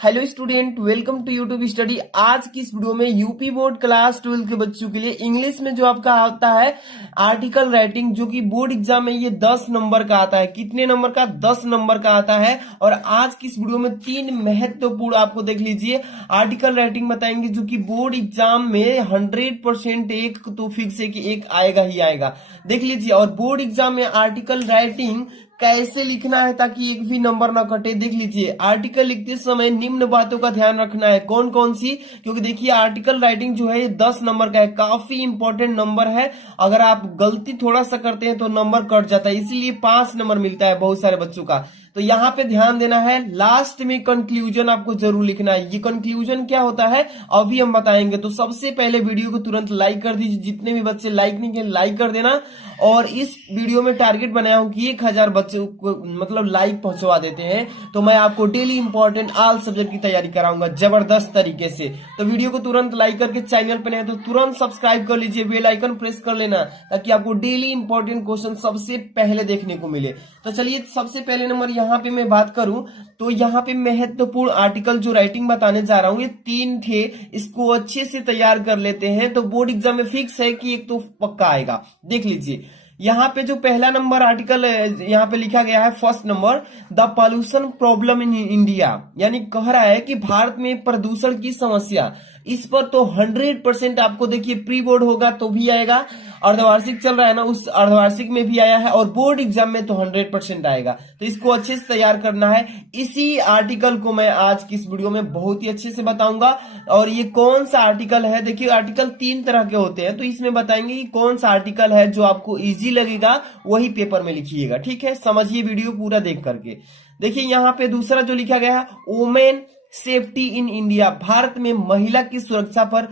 Hello student, welcome to YouTube study. आज की इस वीडियो में यूपी बोर्ड क्लास 12 के बच्चों के लिए इंग्लिश में जो आपका आता है आर्टिकल राइटिंग, जो कि बोर्ड एग्जाम में ये 10 नंबर का आता है। कितने नंबर का? 10 नंबर का आता है। और आज की इस वीडियो में 3 महत्वपूर्ण आपको देख लीजिए आर्टिकल राइटिंग बताएंगे, जो कि बोर्ड एग्जाम में 100% एक तो फिक्स है कि एक आएगा ही आएगा। देख लीजिए। और बोर्ड एग्जाम में आर्टिकल राइटिंग कैसे लिखना है ताकि एक भी नंबर ना कटे, देख लीजिए। आर्टिकल लिखते समय निम्न बातों का ध्यान रखना है। कौन कौन सी? क्योंकि देखिए आर्टिकल राइटिंग जो है ये 10 नंबर का है, काफी इंपॉर्टेंट नंबर है। अगर आप गलती थोड़ा सा करते हैं तो नंबर कट जाता है, इसीलिए 5 नंबर मिलता है बहुत सारे बच्चों का। तो यहाँ पे ध्यान देना है। लास्ट में कंक्लूजन आपको जरूर लिखना है। ये कंक्लूजन क्या होता है अभी हम बताएंगे। तो सबसे पहले वीडियो को तुरंत लाइक कर दीजिए। जितने भी बच्चे लाइक नहीं किए लाइक कर देना। और इस वीडियो में टारगेट बनाया हूं कि 1000 बच्चों को मतलब लाइक पहुंचवा देते हैं तो मैं आपको डेली इंपॉर्टेंट ऑल सब्जेक्ट की तैयारी कराऊंगा जबरदस्त तरीके से। तो वीडियो को तुरंत लाइक करके चैनल पर नए तो तुरंत सब्सक्राइब कर लीजिए, बेल आइकन प्रेस कर लेना ताकि आपको डेली इंपॉर्टेंट क्वेश्चन सबसे पहले देखने को मिले। तो चलिए सबसे पहले नंबर यहाँ पे मैं बात करूं तो यहाँ पे महत्वपूर्ण आर्टिकल जो राइटिंग बताने जा रहा हूं ये 3 थे। इसको अच्छे से तैयार कर लेते हैं तो बोर्ड एग्जाम में फिक्स है कि एक तो पक्का आएगा। देख लीजिए यहाँ पे जो पहला नंबर आर्टिकल यहाँ पे लिखा गया है, first number, the pollution problem in India. यानी कह रहा है कि भारत में प्रदूषण की समस्या। इस पर तो 100% आपको देखिए प्री बोर्ड होगा तो भी आएगा, अर्धवार्षिक चल रहा है ना उस अर्धवार्षिक में भी आया है, और बोर्ड एग्जाम में तो 100% आएगा। तो इसको अच्छे से तैयार करना है। इसी आर्टिकल को मैं आज की इस वीडियो में बहुत ही अच्छे से बताऊंगा। और ये कौन सा आर्टिकल है, देखिए आर्टिकल 3 तरह के होते हैं तो इसमें बताएंगे कि कौन सा आर्टिकल है जो आपको इजी लगेगा वही पेपर में लिखिएगा। ठीक है, समझिए वीडियो पूरा देख करके। देखिए यहाँ पे दूसरा जो लिखा गया है, women safety in India, Bharat में महिला की सुरक्षा पर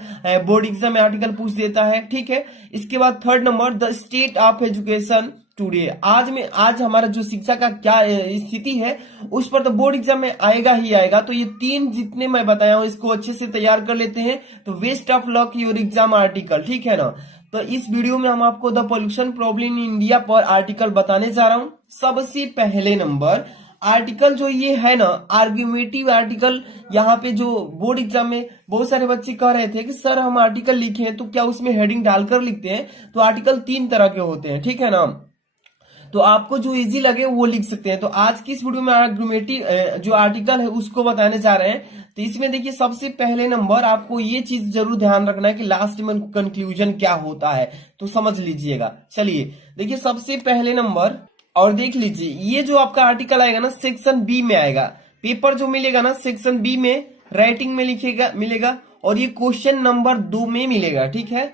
बोर्ड एग्जाम में आर्टिकल पूछ देता है। ठीक है, इसके बाद third number, the state of education today, आज हमारा जो शिक्षा का क्या स्थिति है उस पर तो बोर्ड एग्जाम में आएगा ही आएगा। तो ये 3 जितने मैं बताया हूं इसको अच्छे से तैयार कर लेते हैं। तो best of luck your exam article, ठीक है ना। तो इस वीडियो में हम आपको the pollution problem in India पर आर्टिकल बताने जा रहा हूं। सबसे पहले नंबर आर्टिकल जो ये है ना आर्ग्यूमेटिव आर्टिकल, यहाँ पे जो बोर्ड एग्जाम में बहुत सारे बच्चे कह रहे थे कि सर हम आर्टिकल लिखे हैं तो क्या उसमें हेडिंग डालकर लिखते हैं। तो आर्टिकल 3 तरह के होते हैं, ठीक है ना। तो आपको जो इजी लगे वो लिख सकते हैं। तो आज की इस वीडियो में आर्ग्यूमेटिव जो आर्टिकल है उसको बताने जा रहे हैं। तो इसमें देखिए सबसे पहले नंबर आपको ये चीज जरूर ध्यान रखना है कि लास्ट में कंक्लूजन क्या होता है, तो समझ लीजिएगा। चलिए देखिए सबसे पहले नंबर, और देख लीजिए ये जो आपका आर्टिकल आएगा ना सेक्शन बी में आएगा। पेपर जो मिलेगा ना सेक्शन बी में राइटिंग में मिलेगा और ये क्वेश्चन नंबर 2 में मिलेगा। ठीक है,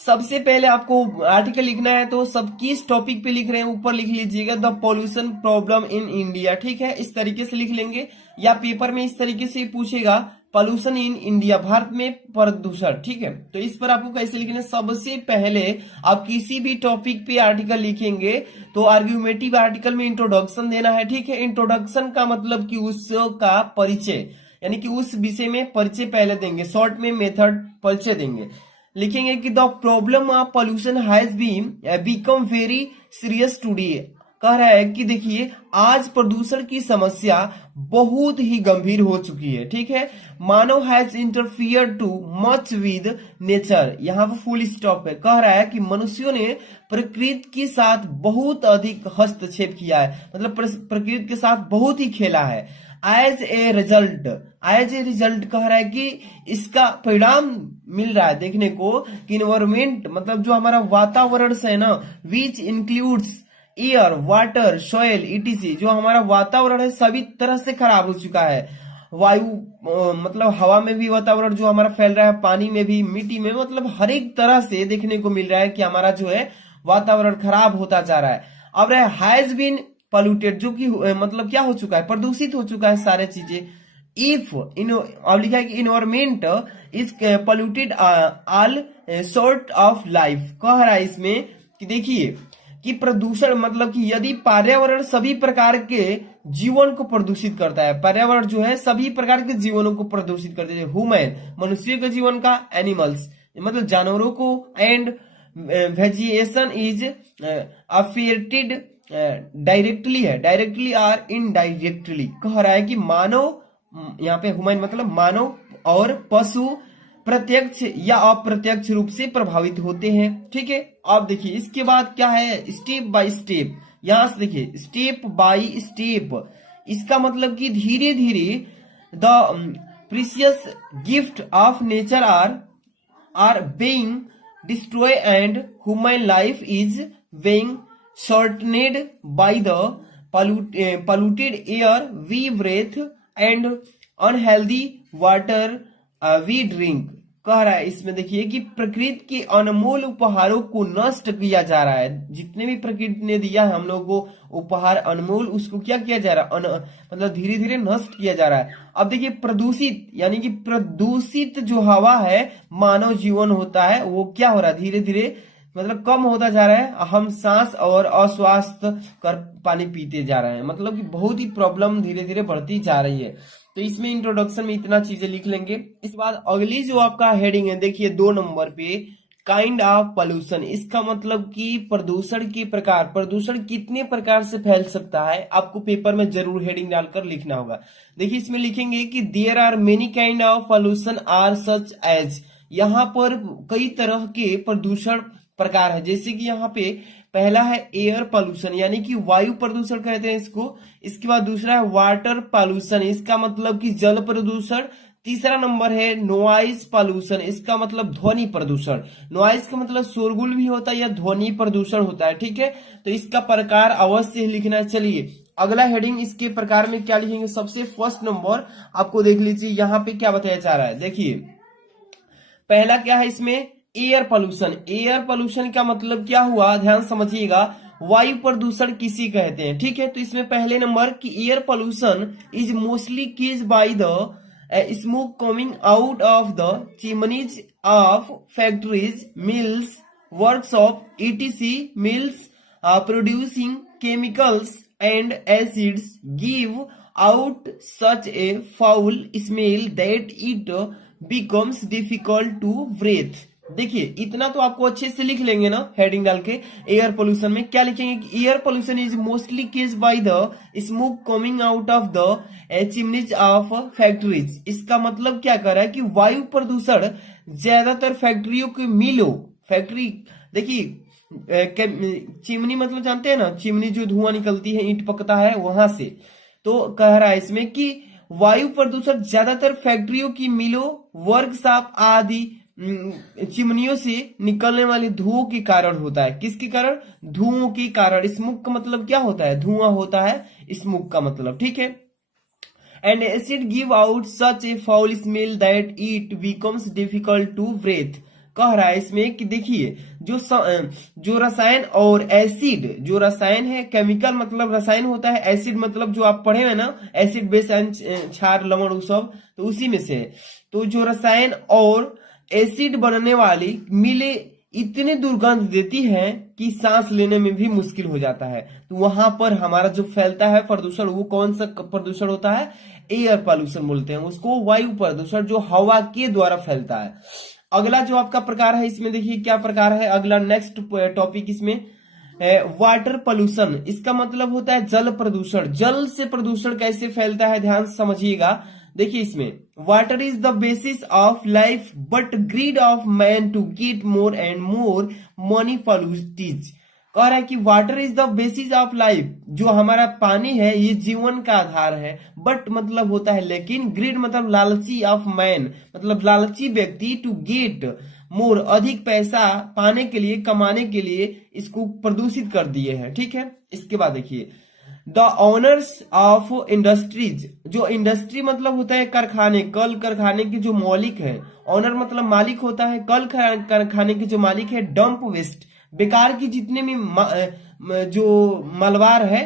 सबसे पहले आपको आर्टिकल लिखना है तो सब किस टॉपिक पे लिख रहे हैं ऊपर लिख लीजिएगा, the pollution problem in India. ठीक है, इस तरीके से लिख लेंगे, या पेपर में इस तरीके से पूछेगा पॉल्यूशन इन इंडिया, भारत में प्रदूषण। ठीक है, तो इस पर आपको कैसे लिखना है, सबसे पहले आप किसी भी टॉपिक पे आर्टिकल लिखेंगे तो आर्ग्यूमेटिव आर्टिकल में इंट्रोडक्शन देना है। ठीक है, इंट्रोडक्शन का मतलब कि उसका परिचय, यानी कि उस विषय में परिचय पहले देंगे, शॉर्ट में मेथड परिचय देंगे। लिखेंगे कि the problem of pollution has been become very serious today. कह रहा है कि देखिए आज प्रदूषण की समस्या बहुत ही गंभीर हो चुकी है। ठीक है, मानव has interfere too much with nature, यहाँ पर फुल स्टॉप है। कह रहा है कि मनुष्यों ने प्रकृति के साथ बहुत अधिक हस्तक्षेप किया है, मतलब प्रकृति के साथ बहुत ही खेला है। एज ए रिजल्ट कह रहा है कि इसका परिणाम मिल रहा है देखने को कि इन्वायरमेंट मतलब जो हमारा वातावरण है ना, which includes air, water, soil, etc., जो हमारा वातावरण है सभी तरह से खराब हो चुका है। वायु मतलब हवा में भी वातावरण जो हमारा फैल रहा है, पानी में भी, मिट्टी में, मतलब हर एक तरह से देखने को मिल रहा है कि हमारा जो है वातावरण खराब होता जा रहा है। अब रहा हैज बीन पॉल्यूटेड, जो कि मतलब क्या हो चुका है, प्रदूषित हो चुका है सारे चीजें। इफ अब लिखा है कि environment is polluted all sort of life. कह रहा है इसमें कि देखिए कि प्रदूषण मतलब कि यदि पर्यावरण सभी प्रकार के जीवन को प्रदूषित करता है, पर्यावरण जो है सभी प्रकार के जीवनों को प्रदूषित करता है, ह्यूमन मनुष्य के जीवन का, एनिमल्स मतलब जानवरों को, and vegetation is affected directly और इनडायरेक्टली। कह रहा है कि मानव यहाँ पे ह्यूमन मतलब मानव और पशु प्रत्यक्ष या अप्रत्यक्ष रूप से प्रभावित होते हैं। ठीक है, अब देखिए इसके बाद क्या है, स्टेप बाय स्टेप। यहां से देखिए स्टेप बाय स्टेप, इसका मतलब कि धीरे धीरे the precious gift of nature are being destroyed and human life is being shortened by the polluted air we breathe and unhealthy water we drink। कह रहा है इसमें देखिए कि प्रकृति के अनमोल उपहारों को नष्ट किया जा रहा है। जितने भी प्रकृति ने दिया है हम लोगों को उपहार अनमोल, उसको क्या किया जा रहा है, मतलब धीरे धीरे नष्ट किया जा रहा है। अब देखिए प्रदूषित, यानी कि प्रदूषित जो हवा है मानव जीवन होता है वो क्या हो रहा है, धीरे धीरे मतलब कम होता जा रहा है। हम सांस और अस्वास्थ्य कर पानी पीते जा रहे हैं, मतलब कि बहुत ही प्रॉब्लम धीरे धीरे बढ़ती जा रही है। तो इसमें इंट्रोडक्शन में इतना चीजें लिख लेंगे। इस बाद अगली जो आपका हेडिंग है देखिए 2 नंबर पे, काइंड ऑफ पोल्यूशन। इसका मतलब कि प्रदूषण के प्रकार, प्रदूषण कितने प्रकार से फैल सकता है, आपको पेपर में जरूर हेडिंग डालकर लिखना होगा। देखिए इसमें लिखेंगे कि there are many kind of pollution are such as, यहाँ पर कई तरह के प्रदूषण प्रकार है। जैसे कि यहाँ पे पहला है एयर पोल्यूशन, यानी कि वायु प्रदूषण कहते हैं इसको। इसके बाद दूसरा है वाटर पोल्यूशन, इसका मतलब कि जल प्रदूषण। तीसरा नंबर है नॉइज पोल्यूशन, इसका मतलब ध्वनि प्रदूषण। नॉइज का मतलब शोरगुल भी होता है या ध्वनि प्रदूषण होता है। ठीक है, तो इसका प्रकार अवश्य लिखना है। चलिए अगला हेडिंग इसके प्रकार में क्या लिखेंगे, सबसे फर्स्ट नंबर आपको देख लीजिए यहाँ पे क्या बताया जा रहा है। देखिए पहला क्या है इसमें, एयर पोल्यूशन। एयर पोल्यूशन का मतलब क्या हुआ, ध्यान समझिएगा, वायु प्रदूषण किसी कहते हैं। ठीक है, तो इसमें पहले नंबर की air pollution is mostly caused by the smoke coming out of the chimneys of factories, mills, workshop, etc. Mills producing chemicals and acids give out such a foul smell that it becomes difficult to breathe। देखिए इतना तो आपको अच्छे से लिख लेंगे ना heading डाल के। एयर पोल्यूशन में क्या लिखेंगे कि air pollution is mostly caused by the smoke coming out of the chimneys of factories. इसका मतलब क्या कर रहा है कि वायु प्रदूषण ज्यादातर फैक्ट्रियों के मिलों, फैक्ट्री देखिए चिमनी मतलब जानते हैं ना, चिमनी जो धुआं निकलती है, ईंट पकता है वहां से। तो कह रहा है इसमें कि वायु प्रदूषण ज्यादातर फैक्ट्रियों की मिलों, वर्कशॉप आदि चिमनियों से निकलने वाले धुओं के कारण होता है। किसके कारण, धुओं के कारण। स्मोक का मतलब क्या होता है, धुआं होता है स्मोक का मतलब। ठीक है, and acid give out such a foul smell that it becomes difficult to breathe. कह रहा है इसमें कि देखिए जो रसायन और एसिड, जो रसायन है, केमिकल मतलब रसायन होता है, एसिड मतलब जो आप पढ़े हैं ना, एसिड बेस क्षार लवण सब, तो उसी में से है। तो जो रसायन और एसिड बनने वाली मिले इतने दुर्गंध देती है कि सांस लेने में भी मुश्किल हो जाता है। तो वहां पर हमारा जो फैलता है प्रदूषण, वो कौन सा प्रदूषण होता है, एयर पोल्यूशन बोलते हैं उसको, वायु प्रदूषण जो हवा के द्वारा फैलता है। अगला जो आपका प्रकार है इसमें देखिए क्या प्रकार है, अगला नेक्स्ट टॉपिक इसमें वाटर पोल्यूशन। इसका मतलब होता है जल प्रदूषण। जल से प्रदूषण कैसे फैलता है ध्यान समझिएगा। देखिए इसमें water is the basis of life but greed of man to get more and more money pollutes. कह रहा है कि water is the basis of life, जो हमारा पानी है ये जीवन का आधार है, बट मतलब होता है लेकिन, ग्रीड मतलब लालची ऑफ मैन मतलब लालची व्यक्ति, टू गेट मोर अधिक पैसा पाने के लिए, कमाने के लिए इसको प्रदूषित कर दिए हैं। ठीक है, इसके बाद देखिए द ओनर्स ऑफ इंडस्ट्रीज। जो इंडस्ट्री मतलब होता है कारखाने, कल कारखाने के जो मालिक है, ओनर मतलब मालिक होता है, कल कारखाने के जो मालिक है, डंप वेस्ट बेकार की जितने भी जो मलबार है,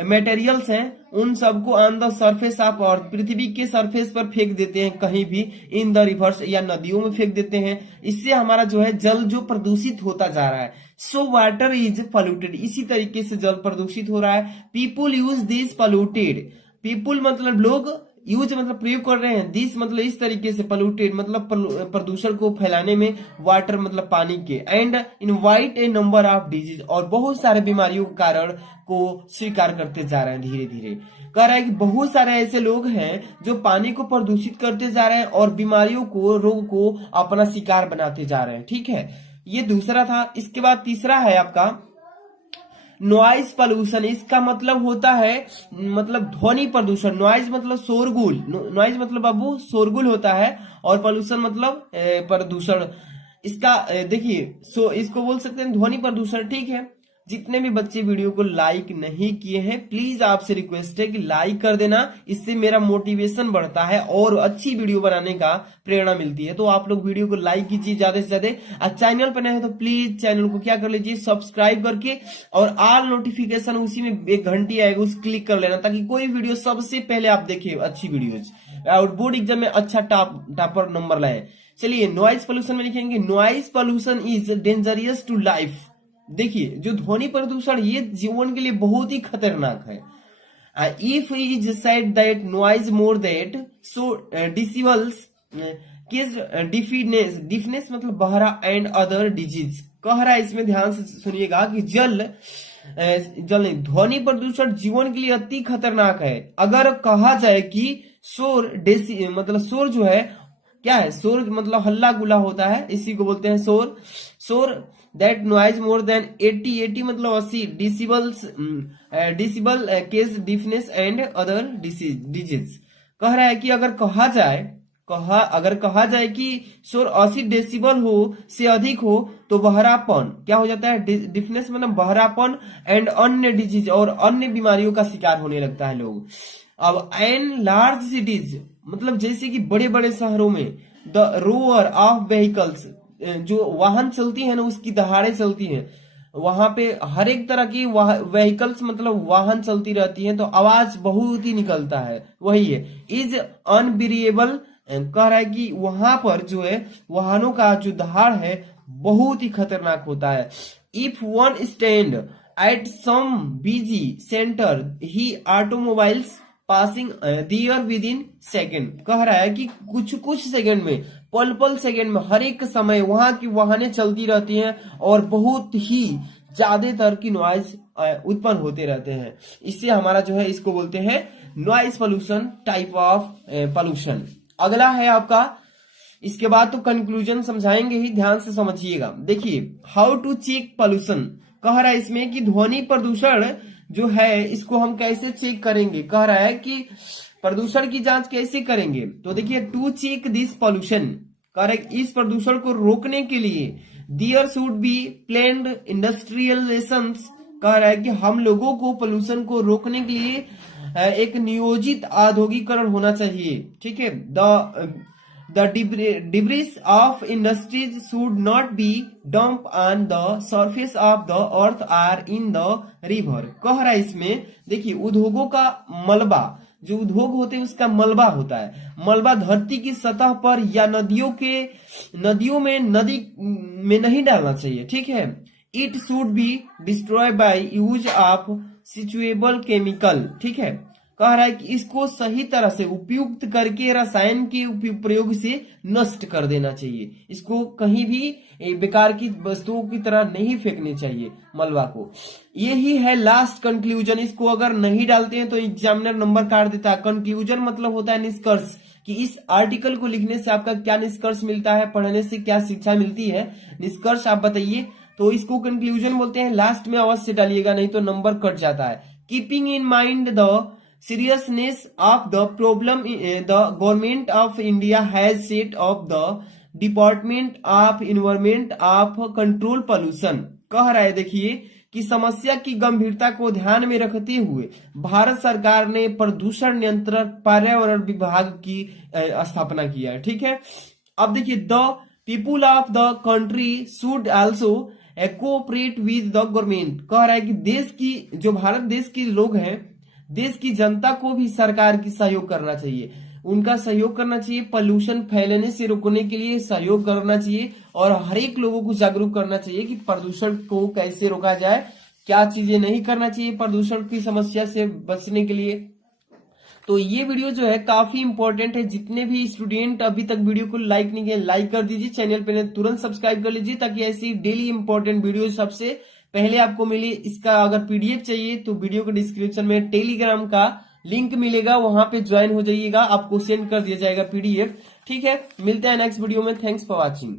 मटेरियल्स हैं, उन सबको on the surface of earth, पृथ्वी के सरफेस पर फेंक देते हैं, कहीं भी इन द रिवर्स या नदियों में फेंक देते हैं। इससे हमारा जो है जल जो प्रदूषित होता जा रहा है। सो वाटर इज पोल्यूटेड, इसी तरीके से जल प्रदूषित हो रहा है। People use this polluted, people मतलब लोग, यूज मतलब प्रयोग कर रहे हैं, दिस मतलब इस तरीके से, पोल्यूटेड मतलब प्रदूषण को फैलाने में, वाटर मतलब पानी के, and invite A number of disease, और बहुत सारे बीमारियों के कारण को स्वीकार करते जा रहे हैं धीरे धीरे। कह रहा है कि बहुत सारे ऐसे लोग हैं जो पानी को प्रदूषित करते जा रहे हैं और बीमारियों को, रोग को अपना शिकार बनाते जा रहे हैं। ठीक है, ये दूसरा था। इसके बाद तीसरा है आपका नॉइज पॉल्यूशन। इसका मतलब होता है मतलब ध्वनि प्रदूषण। नॉइज मतलब शोरगुल, नॉइज मतलब बाबू शोरगुल होता है, और पॉल्यूशन मतलब प्रदूषण। इसका देखिए इसको बोल सकते हैं ध्वनि प्रदूषण। ठीक है, जितने भी बच्चे वीडियो को लाइक नहीं किए हैं प्लीज आपसे रिक्वेस्ट है कि लाइक कर देना, इससे मेरा मोटिवेशन बढ़ता है और अच्छी वीडियो बनाने का प्रेरणा मिलती है। तो आप लोग वीडियो को लाइक कीजिए ज्यादा से ज्यादा, और चैनल पर नए हैं तो प्लीज चैनल को क्या कर लीजिए, सब्सक्राइब करके, और ऑल नोटिफिकेशन उसी में एक घंटी आएगा उस क्लिक कर लेना, ताकि कोई वीडियो सबसे पहले आप देखिए, अच्छी वीडियोज, और बोर्ड एग्जाम में अच्छा टॉपर नंबर लाए। चलिए नॉइज पोल्यूशन में लिखेंगे, noise pollution is dangerous to life. देखिए जो ध्वनि प्रदूषण ये जीवन के लिए बहुत ही खतरनाक है। If is said that noise more that so decibels causes deafness मतलब बहरा एंड अदर डिजीज। कह रहा है इसमें ध्यान से सुनिएगा कि ध्वनि प्रदूषण जीवन के लिए अति खतरनाक है। अगर कहा जाए कि शोर मतलब शोर जो है क्या है, शोर मतलब हल्ला गुला होता है, इसी को बोलते हैं शोर। शोर दैट नॉइज मोर देन 80 मतलब 80 decibel causes deafness and other disease. कह रहा है कि अगर कहा जाए कि शोर 80 डेसिबल हो से अधिक हो तो बहरापन क्या हो जाता है, डिफनेस मतलब बहरापन, एंड अन्य डिजीज और अन्य बीमारियों का शिकार होने लगता है लोग। अब एन लार्ज सिटीज मतलब जैसे कि बड़े बड़े शहरों में द रोअर ऑफ व्हीकल्स, जो वाहन चलती है ना उसकी दहाड़े चलती हैं, वहां पे हर एक तरह की व्हीकल्स मतलब वाहन चलती रहती है तो आवाज बहुत ही निकलता है, वही है इज अनबिलिएबल। कह रहा है कि वहां पर जो है वाहनों का जो दहाड़ है बहुत ही खतरनाक होता है। If one stand at some busy centre he automobiles passing there within second. कह रहा है कि कुछ सेकंड में, पल सेकंड में, हर एक समय वहां की वाहनें चलती रहती हैं और बहुत ही ज्यादातर की नॉइज उत्पन्न होते रहते हैं। इससे हमारा जो है इसको बोलते हैं noise pollution, type of pollution. अगला है आपका, इसके बाद तो कंक्लूजन समझाएंगे ही, ध्यान से समझिएगा। देखिए हाउ टू चेक पोल्यूशन। कह रहा है इसमें कि ध्वनि प्रदूषण जो है इसको हम कैसे चेक करेंगे। कह रहा है कि प्रदूषण की जांच कैसे करेंगे, तो देखिए टू चेक दिस पोल्यूशन, कह रहा है इस प्रदूषण को रोकने के लिए there should be planned industrialisations. कह रहा है कि हम लोगों को पोल्यूशन को रोकने के लिए एक नियोजित औद्योगिकरण होना चाहिए। ठीक है, The debris of industries should not be dumped on the surface of the earth or in the river। कह रहा है इसमें देखिए उद्योगों का मलबा, जो उद्योग होते हैं उसका मलबा होता है, मलबा धरती की सतह पर या नदियों में नहीं डालना चाहिए। ठीक है, it should be destroy by use of suitable chemical. ठीक है, कह रहा है कि इसको सही तरह से उपयुक्त करके रसायन के प्रयोग से नष्ट कर देना चाहिए। इसको कहीं भी बेकार की वस्तुओं की तरह नहीं फेंकने चाहिए मलबा को। यही है लास्ट कंक्लूजन। इसको अगर नहीं डालते हैं तो एग्जामिनर नंबर काट देता है। कंक्लूजन मतलब होता है निष्कर्ष, कि इस आर्टिकल को लिखने से आपका क्या निष्कर्ष मिलता है, पढ़ने से क्या शिक्षा मिलती है, निष्कर्ष आप बताइए। तो इसको कंक्लूजन बोलते हैं। लास्ट में अवश्य डालिएगा, नहीं तो नंबर कट जाता है। Keeping in mind the seriousness of the problem, the government of India has set up the Department of Environment of Control Pollution। कह रहा है देखिए कि समस्या की गंभीरता को ध्यान में रखते हुए भारत सरकार ने प्रदूषण नियंत्रण पर्यावरण विभाग की स्थापना किया है। ठीक है, अब देखिए the people of the country should also cooperate with the government. कह रहा है कि देश की जो भारत देश के लोग हैं, देश की जनता को भी सरकार की सहयोग करना चाहिए, उनका सहयोग करना चाहिए, पोल्यूशन फैलने से रोकने के लिए सहयोग करना चाहिए, और हर एक लोगों को जागरूक करना चाहिए कि प्रदूषण को कैसे रोका जाए, क्या चीजें नहीं करना चाहिए प्रदूषण की समस्या से बचने के लिए। तो ये वीडियो जो है काफी इंपॉर्टेंट है। जितने भी स्टूडेंट अभी तक वीडियो को लाइक नहीं किए, लाइक कर दीजिए, चैनल पे तुरंत सब्सक्राइब कर लीजिए, ताकि ऐसी डेली इंपॉर्टेंट वीडियो सबसे पहले आपको मिली। इसका अगर पीडीएफ चाहिए तो वीडियो के डिस्क्रिप्शन में टेलीग्राम का लिंक मिलेगा, वहां पे ज्वाइन हो जाइएगा, आपको सेंड कर दिया जाएगा PDF। ठीक है, मिलते हैं नेक्स्ट वीडियो में। Thanks for watching.